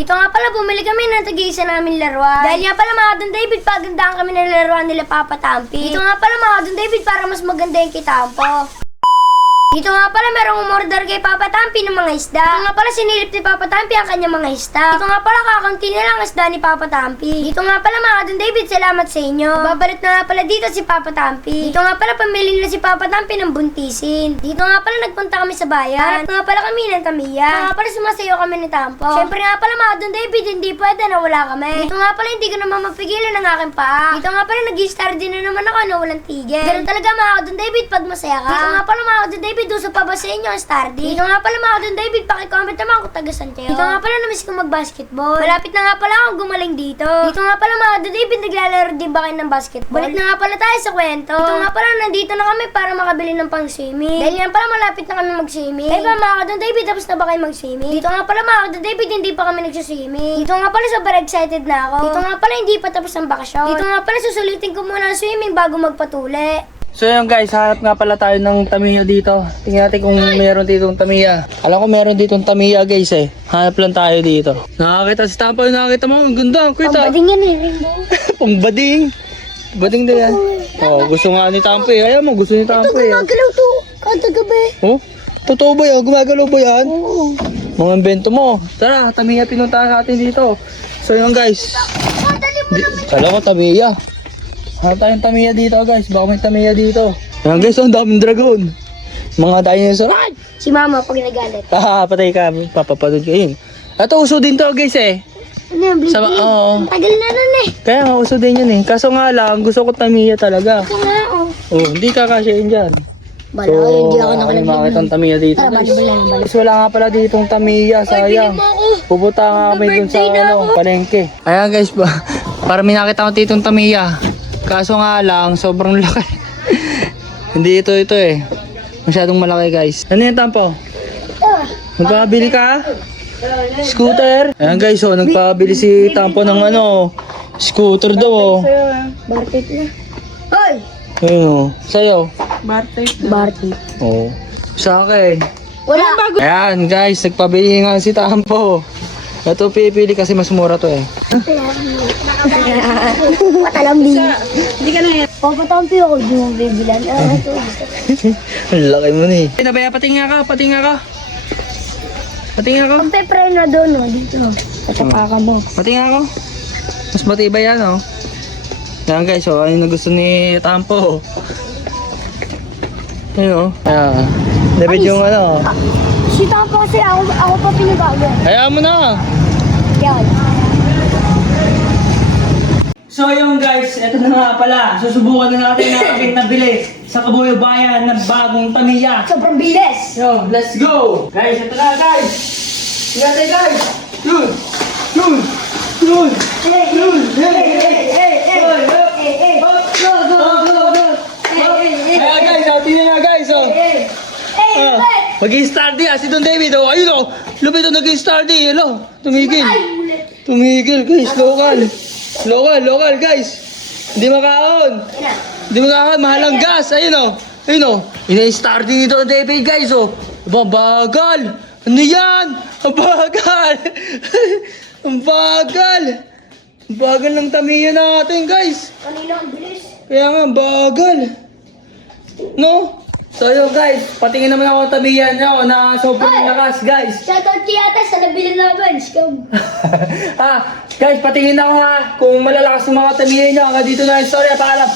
Dito nga pala, bumili kami ng tag-iisa namin laruan. Dahil nga pala mga Don David, pagandaan kami ng laruan nila Papa Tampi. Dito nga pala mga Don David, para mas maganda yung kitampo. Dito nga pala merong umorder kay Papa Tampi ng mga isda. Dito nga pala sinilip ni Papa Tampi ang kanyang mga isda. Dito nga pala kakaunti na lang ang isda ni Papa Tampi. Dito nga pala mga Don David, salamat sa inyo. Babalik na nga pala dito si Papa Tampi. Dito nga pala pamili na si Papa Tampi ng buntisin. Dito nga pala nagpunta kami sa bayan. Hanap nga pala kami ng Tamiya. Dito nga pala sumasayo kami ni Tampo. Siyempre nga pala mga Don David, hindi pwede na wala kami. Dito nga pala hindi ko naman mapigilan ang aking paa. Dito nga pala nag-star din na naman ako na walang tigil. Ganun talaga mga Don David pag masaya ka. Dito nga pala mga Don David, uso pa ba sa inyo ang star di? Dito nga pala mga Don David, pakicomment naman kung taga-san kayo. Dito nga pala namiss ko mag-basketball. Malapit na nga pala akong gumaling dito. Dito nga pala mga Don David, naglalaro din ba kayo ng basketball? Balik na nga pala tayo sa kwento. Dito nga pala nandito na kami para makabili ng pang-swimming. Dahil nga pala malapit na kami mag-swimming. Kaya ba mga Don David, tapos na ba kayo mag-swimming? Dito nga pala mga Don David, hindi pa kami nag-swimming. Dito nga pala sobrang excited na ako. Dito nga pala hindi pa tapos ang bakasyon. Dito nga pala susulitin ko muna ang swimming bago magpatuli. So yun guys, hanap nga pala tayo ng Tamiya dito. Tingnan natin kung meron ditong Tamiya. Alam ko meron ditong Tamiya guys eh. Hanap lang tayo dito. Nakakita si Tampo, nakakita mo. Ang ganda, kita. Pambading yan eh, rainbow. Pangbading. Bading din yan. Oh, gusto nga ni Tampo eh. Ayaw mo, gusto ni Tampo eh. Gumagalaw to, kada gabi. Oh, totoo ba yan? Gumagalaw ba yan? Oo. Mga bento mo. Tara, Tamiya pinuntahan natin dito. So yun guys. Kala ko Tamiya. Hanap tayong Tamiya dito guys. Baka may Tamiya dito. Ayan guys, ang daming dragon. Mga dinosaur. Ay! Si mama pag nagalit. Patay ka. Papapanood ka yun. Ito uso din to guys eh. Ano yung blink? Oo. Tagal na nun eh. Kaya nga uso din yun eh. Kaso nga lang, gusto ko Tamiya talaga. Ito nga oh. Oh, hindi kakasyain dyan. Bala, hindi ako nakalagay. Makita ang Tamiya dito Tara, guys. balik. Guys, wala nga pala ditong Tamiya. Sayang. Pupunta nga kami dun sa palengke. Ayan guys, para may nakita ko ditong Tamiya. Kaso nga lang, sobrang laki. Hindi ito eh. Masyadong malaki guys. Ano yan Tampo? Nagpabili ka? Scooter? Ayan guys, oh, nagpabili si Tampo ng scooter daw oh. Bartit na. Hoy! Ayun oh. Sa'yo? Bartit. Oo. Sa akin. Wala. Ayan guys, nagpabili nga si Tampo. Ito pipili kasi mas mura to eh. Patalambi. Hindi ka na yan. Papatampi ako, di mo bibilan. Ito. Ang laki mo na eh. Nabaya, patingin ka. Patingin ka. Ang pepreno doon, no? Dito. Katapakan doon. Patingin ako. Mas matibay yan oh. Yan guys, oh, ayun na gusto ni Tampo. Ayun oh. Ayan. David yung Si Tampo kasi ako pa pinabago. Hayaan mo na. Yan. So yung guys, eto na nga pala. Susubukan na natin ang aking nabili sa Kabuyo Bayan na bagong Tamiya. Sobrang bilis. Yo, let's go! Guys, ito na guys! Tingnan natin guys! Yun! Yun! Yun! Hey, Yun! hey, hey, hey, hey, hey, hey. Go, go, go, go. Hey, hey, hey. Ayan guys, tingnan na guys oh! Hey, hey, hey. Mag-i-star di si Don David oh! Ayun oh! Lupit oh, nag-i-star di! Hello! Tumigil! Tumigil guys! Local guys! Hindi makaon! Hindi makaon! Mahal ang gas! Ayun oh! Ayun oh! Ina-star din dito Don David guys oh! Ang bagal! Ano yan? Ang bagal! Ang bagal! Ang bagal ng Tamiya natin guys! Kanina ang bilis. Kaya nga, ang bagal! No? So yun guys, patingin naman ako ng Tamiya nyo na sobrang lakas guys! Shoutout kay ate sa nabili namin. Scam. Guys, patingin ako ha kung malalakas yung mga Tamiya nyo. Hanggang dito na yung story. Paalam!